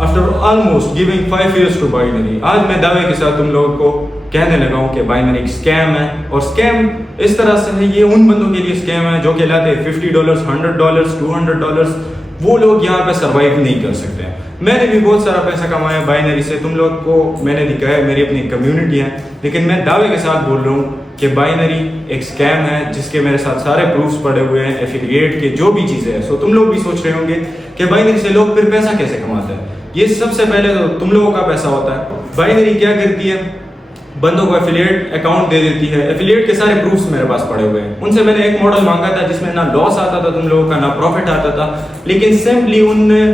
After almost giving 5 years to binary, आज मैं दावे के साथ तुम लोगों को कहने लगा हूँ कि बाइनरी एक स्कैम है। और स्कैम इस तरह से है, ये उन बंदों के लिए स्कैम है जो कि लाते हैं $50, $100, $200। वो लोग यहाँ पे सर्वाइव नहीं कर सकते हैं। मैंने भी बहुत सारा पैसा कमाया बाइनरी से, तुम लोग को मैंने दिखाया, मेरी अपनी कम्युनिटी है, लेकिन मैं दावे के साथ बोल रहा हूँ कि बाइनरी एक स्कैम है जिसके मेरे साथ सारे प्रूफ्स पड़े हुए हैं, एफिलिएट के जो भी चीज़ें हैं। सो तुम लोग भी सोच रहे होंगे कि बाइनरी से लोग फिर पैसा कैसे कमाते हैं। ये सबसे पहले तो तुम लोगों का पैसा होता है। बाइनरी क्या करती है, बंदों को एफिलिएट अकाउंट दे देती है। एफिलिएट के सारे प्रूफ्स मेरे पास पड़े हुए हैं। उनसे मैंने एक मॉडल मांगा था जिसमें ना लॉस आता था तुम लोगों का, ना प्रॉफिट आता था, लेकिन सिंपली उनने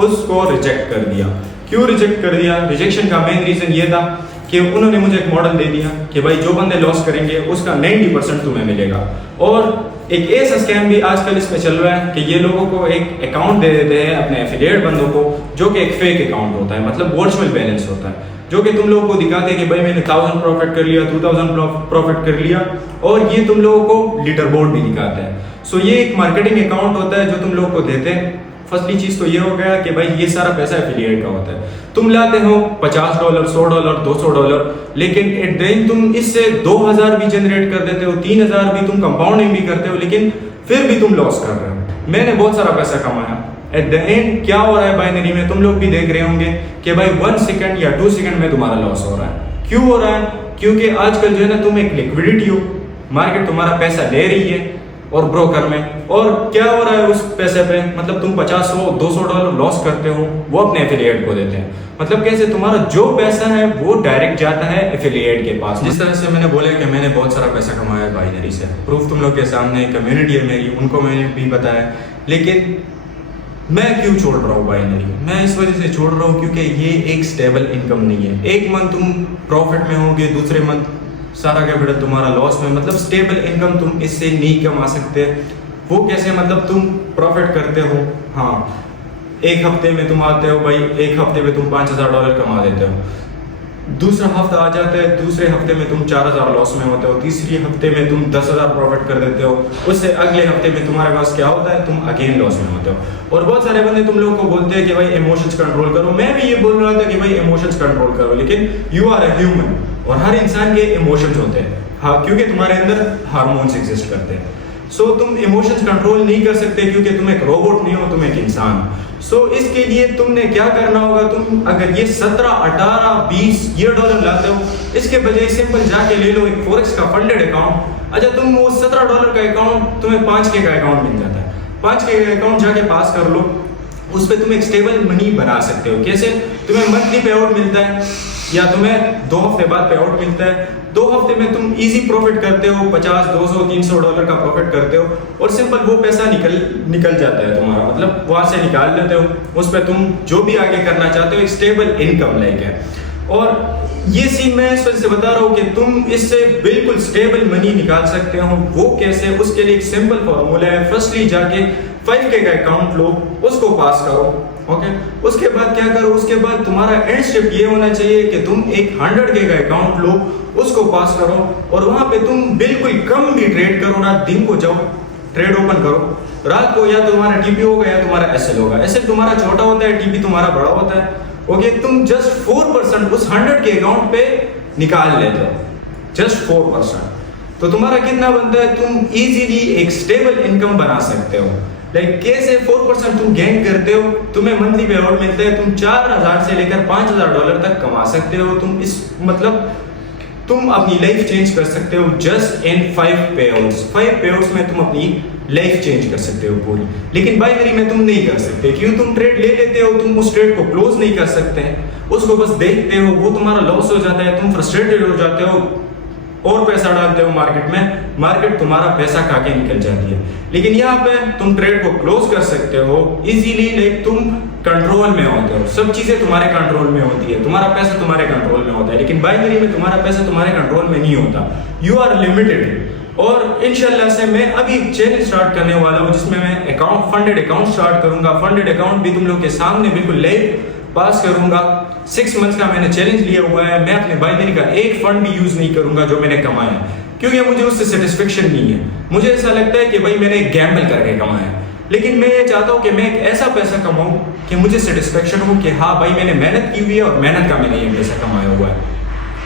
उसको रिजेक्ट कर दिया। क्यों रिजेक्ट कर दिया? रिजेक्शन का मेन रीजन ये था कि उन्होंने मुझे एक मॉडल दे दिया कि भाई जो बंदे लॉस करेंगे उसका 90% तुम्हें मिलेगा। और एक ऐसा स्कैम भी आजकल इसमें चल रहा है कि ये लोगों को एक अकाउंट दे देते हैं अपने एफिलिएट बंदों को, जो कि एक फेक अकाउंट होता है, मतलब वर्चुअल बैलेंस होता है, जो कि तुम लोगों को दिखाते हैं कि भाई मैंने 1000 प्रॉफिट कर लिया, 2000 प्रॉफिट कर लिया, और ये तुम लोगों को लीडर बोर्ड भी दिखाते हैं। सो ये एक मार्केटिंग अकाउंट होता है जो तुम लोगों को देते हैं। फर्स्टली चीज तो ये हो गया कि भाई ये सारा पैसा एफिलिएट का होता है। तुम लाते हो $50, $100, $200, लेकिन एट द एंड तुम इससे 2000 भी जनरेट कर देते हो, 3000 भी तुम कंपाउंडिंग भी करते हो, लेकिन फिर भी तुम लॉस कर रहे हो। मैंने बहुत सारा पैसा कमाया। एट द एंड क्या हो रहा है बाइनरी में, तुम लोग भी देख रहे होंगे कि भाई 1 सेकंड या 2 सेकंड में तुम्हारा लॉस हो रहा है। क्यों हो रहा है? क्योंकि आजकल जो है ना, तुम एक लिक्विडिटी हो, मार्केट तुम्हारा पैसा ले रही है और ब्रोकर में, और क्या हो रहा है उस पैसे पे, मतलब तुम $50, $200 लॉस करते हो, वो अपने एफिलिएट को देते हैं। मतलब कैसे, तुम्हारा जो पैसा है वो डायरेक्ट जाता है एफिलिएट के पास। जिस तरह से मैंने बोला कि मैंने बहुत सारा पैसा कमाया है बाइनरी से, प्रूफ तुम लोग के सामने, कम्युनिटी है मेरी, उनको मैंने भी बताया। लेकिन मैं क्यों छोड़ रहा हूँ बाइनरी? मैं इस वजह से छोड़ रहा हूँ क्योंकि ये एक स्टेबल इनकम नहीं है। एक मंथ तुम प्रॉफिट में होगे, दूसरे मंथ सारा कैपिटल तुम्हारा लॉस में, मतलब स्टेबल इनकम तुम इससे नहीं कमा सकते। वो कैसे, मतलब तुम प्रॉफिट करते हो, हाँ, एक हफ्ते में तुम आते हो भाई, एक हफ्ते में तुम $5000 कमा देते हो, दूसरा हफ्ता आ जाता है, दूसरे हफ्ते में तुम 4000 लॉस में होते हो, तीसरी हफ्ते में तुम 10000 प्रॉफिट कर देते हो, उससे अगले हफ्ते में तुम्हारे पास क्या होता है, तुम अगेन लॉस में होते हो। और बहुत सारे बंदे तुम लोगों को बोलते हैं कि भाई इमोशंस कंट्रोल करो। मैं भी ये बोल रहा था कि भाई इमोशंस कंट्रोल करो, लेकिन यू आर अ ह्यूमन और हर इंसान के इमोशंस होते हैं, हाँ, क्योंकि तुम्हारे अंदर हार्मोन्स एग्जिस्ट करते हैं। सो तुम इमोशंस कंट्रोल नहीं कर सकते क्योंकि तुम एक रोबोट नहीं हो, तुम एक इंसान हो। सो इसके लिए तुमने क्या करना होगा, तुम अगर ये 17, 18, 20 ये डॉलर लाते हो, इसके बजाय सिंपल जाके ले लो एक फॉरेक्स का फंडेड अकाउंट। अच्छा, तुम वो $17 का अकाउंट, तुम्हें 5K का अकाउंट मिल जाता है, 5K का अकाउंट जाके पास कर लो, उस पर तुम एक स्टेबल मनी बना सकते हो। कैसे? तुम्हें मंथली पे आउट मिलता है या तुम्हें 2 हफ्ते बाद पे आउट मिलता है। 2 हफ्ते में तुम इजी प्रॉफिट करते हो, $50, $200, $300 का प्रॉफिट करते हो, और सिंपल वो पैसा निकल जाता है तुम्हारा, मतलब वहां से निकाल लेते हो, उस पर तुम जो भी आगे करना चाहते हो एक स्टेबल इनकम लाइक है। और ये सीन मैं इस वजह से बता रहा हूँ कि तुम इससे बिल्कुल स्टेबल मनी निकाल सकते हो। वो कैसे? उसके लिए एक सिंपल फॉर्मूला है। फर्स्टली जाके 5K का अकाउंट लो, उसको पास करो, ओके। उसके बाद क्या करो, उसके बाद तुम्हारा एंड स्टेप ये होना चाहिए कि तुम एक 100K का अकाउंट लो, उसको पास करो, और वहां पे तुम बिल्कुल कम भी ट्रेड करो ना, दिन को जाओ ट्रेड ओपन करो, रात को या तो तुम्हारा टीपी होगा या तुम्हारा एसएल होगा। एसएल तुम्हारा छोटा होता है, टीपी तुम्हारा बड़ा होता है, ओके। तुम जस्ट 4% उस 100K अकाउंट पे निकाल लेते हो, जस्ट 4%, तो तुम्हारा कितना बनता है, तुम इजीली एक स्टेबल इनकम बना सकते हो। लाइक कैसे 4% तुम गेन करते हो, तुम्हें मंथली पे आउट मिलता है, तुम 4000 से लेकर $5000 तक कमा सकते हो। तुम इस मतलब तुम अपनी लाइफ चेंज कर सकते हो जस्ट इन 5 पेआउट्स। 5 पेआउट्स में तुम अपनी लाइफ चेंज कर सकते हो पूरी। लेकिन बाइनरी में तुम नहीं कर सकते, क्यों? तुम ट्रेड ले लेते हो, तुम उस ट्रेड को क्लोज नहीं कर सकते हैं, उसको बस देखते हो, वो तुम्हारा लॉस हो जाता है, तुम फ्रस्ट्रेटेड हो जाते हो और पैसा डालते हो मार्केट में, मार्केट तुम्हारा पैसा खा के निकल जाती है। लेकिन यहाँ पे तुम ट्रेड को क्लोज कर सकते हो इजीली, लाइक तुम कंट्रोल में होते हो, सब चीजें तुम्हारे कंट्रोल में होती है, तुम्हारा पैसा तुम्हारे कंट्रोल में होता है। लेकिन बाइनरी में तुम्हारा पैसा तुम्हारे कंट्रोल में नहीं होता, यू आर लिमिटेड। और इंशाल्लाह से मैं अभी एक चैनल स्टार्ट करने वाला हूँ जिसमें मैं अकाउंट, फंडेड अकाउंट स्टार्ट करूंगा। फंडेड अकाउंट भी तुम लोग के सामने बिल्कुल लाइव पास करूंगा। 6 मंथ्स का मैंने चैलेंज लिया हुआ है। मैं अपने बाइनरी का एक फंड भी यूज नहीं करूंगा जो मैंने कमाया, क्योंकि मुझे उससे सेटिस्फेक्शन नहीं है। मुझे ऐसा लगता है कि भाई मैंने गैम्बल करके कमाया, लेकिन मैं ये चाहता हूँ कि मैं एक ऐसा पैसा कमाऊँ कि मुझे सेटिस्फेक्शन हो कि हाँ भाई मैंने मेहनत की हुई है और मेहनत का मैंने ये पैसा कमाया हुआ है।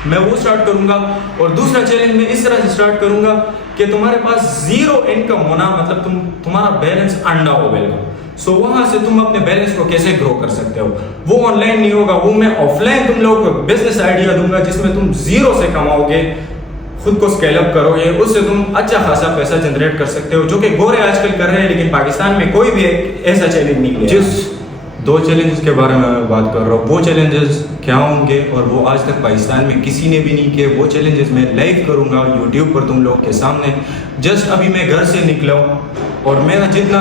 मैं वो स्टार्ट करूंगा। और दूसरा चैलेंज मैं इस तरह से स्टार्ट करूंगा कि तुम्हारे पास जीरो इनकम होना, मतलब तुम्हारा बैलेंस अंडा हो वेलकम। सो वहां से तुम अपने बैलेंस को कैसे ग्रो कर सकते हो, वो ऑनलाइन नहीं होगा, वो मैं ऑफलाइन तुम लोगों को बिजनेस आइडिया दूंगा जिसमें तुम जीरो से कमाओगे, खुद को स्केल अप करोगे, उससे तुम अच्छा खासा पैसा जनरेट कर सकते हो, जो कि गोरे आजकल कर रहे हैं। लेकिन पाकिस्तान में कोई भी ऐसा चैलेंज नहीं है। जिस 2 चैलेंजेस के बारे में मैं बात कर रहा हूँ, वो चैलेंजेस क्या होंगे और वो आज तक पाकिस्तान में किसी ने भी नहीं किए, वो चैलेंजेस मैं लाइव करूँगा यूट्यूब पर तुम लोग के सामने। जस्ट अभी मैं घर से निकला हूँ और मेरा जितना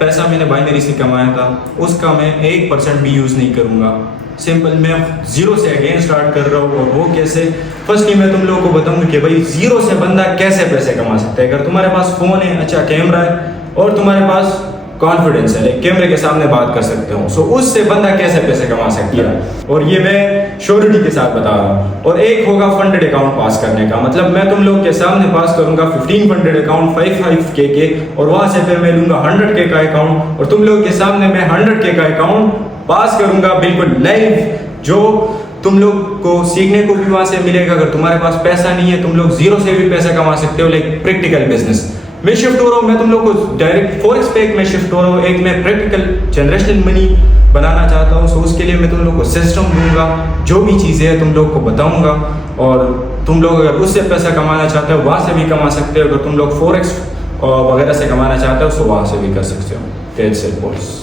पैसा मैंने बाइनरी से कमाया था उसका मैं 1% भी यूज़ नहीं करूँगा। सिंपल, मैं जीरो से अगेन स्टार्ट कर रहा हूँ। और वो कैसे, फर्स्टली मैं तुम लोगों को बताऊंगा कि भाई जीरो से बंदा कैसे पैसे कमा सकता है। अगर तुम्हारे पास फ़ोन है, अच्छा कैमरा है और तुम्हारे पास कॉन्फिडेंस है, लाइक कैमरे के सामने बात कर सकते हो, सो उससे बंदा कैसे पैसे कमा सकता है। और ये मैं श्योरिटी के साथ बता रहा हूँ। और एक होगा फंडेड अकाउंट पास करने का, मतलब मैं तुम लोग के सामने पास करूंगा 15 फंडेड अकाउंट 5 के और वहां से फिर मैं लूंगा 100K का अकाउंट और तुम लोग के सामने मैं 100K का अकाउंट पास करूंगा बिल्कुल लाइव, जो तुम लोग को सीखने को भी वहां से मिलेगा। अगर तुम्हारे पास पैसा नहीं है, तुम लोग जीरो से भी पैसा कमा सकते हो, लाइक प्रैक्टिकल बिजनेस। मैं शिफ्ट हो रहा हूँ, मैं तुम लोग को डायरेक्ट फॉरेक्स पे मैं शिफ्ट हो रहा हूँ। एक मैं प्रैक्टिकल जनरेशनल मनी बनाना चाहता हूँ, सो उसके लिए मैं तुम लोग को सिस्टम दूंगा, जो भी चीज़ें हैं तुम लोग को बताऊंगा। और तुम लोग अगर उससे पैसा कमाना चाहते हो वहाँ से भी कमा सकते हो। अगर तुम लोग फॉरेक्स वगैरह से कमाना चाहते हो तो वहाँ से भी कर सकते हो। That's it boys.